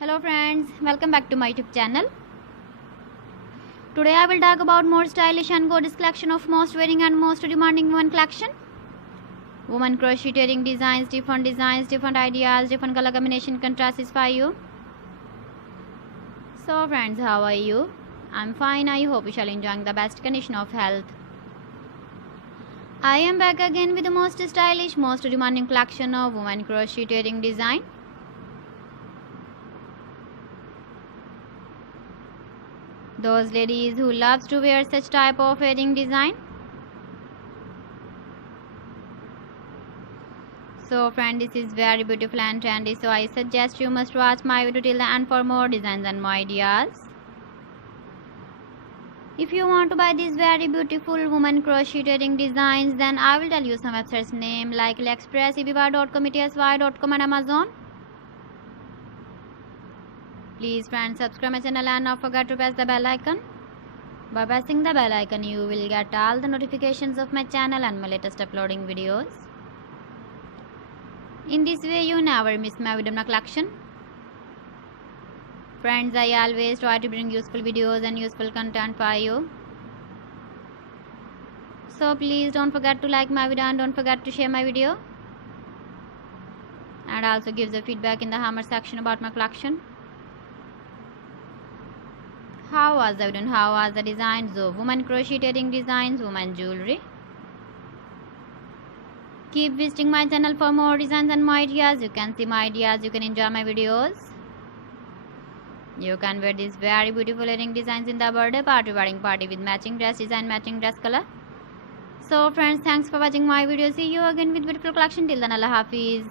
Hello friends, welcome back to my YouTube channel. Today I will talk about more stylish and gorgeous collection of most wearing and most demanding women collection. Women crocheting designs, different ideas, different color combination contrasts for you. So friends, how are you? I'm fine. I hope you shall enjoying the best condition of health. I am back again with the most stylish, most demanding collection of women crocheting design. Those ladies who loves to wear such type of wedding design. So friend, this is very beautiful and trendy, so I suggest you must watch my video till the end for more designs and more ideas. If you want to buy these very beautiful woman crocheting designs, then I will tell you some websites name like AliExpress, eBay.com, ETSY.com and Amazon. Please friends, subscribe my channel and not forget to press the bell icon. By pressing the bell icon, you will get all the notifications of my channel and my latest uploading videos. In this way, you never miss my video collection. Friends, I always try to bring useful videos and useful content for you. So please don't forget to like my video and don't forget to share my video. And also give the feedback in the comment section about my collection. How was the video? How was the designs of women crocheting designs, women jewelry? Keep visiting my channel for more designs and more ideas. You can see my ideas, you can enjoy my videos. You can wear these very beautiful earring designs in the birthday party, wedding party with matching dress design, matching dress color. So friends, thanks for watching my video. See you again with beautiful collection. Till then, Allah Hafiz.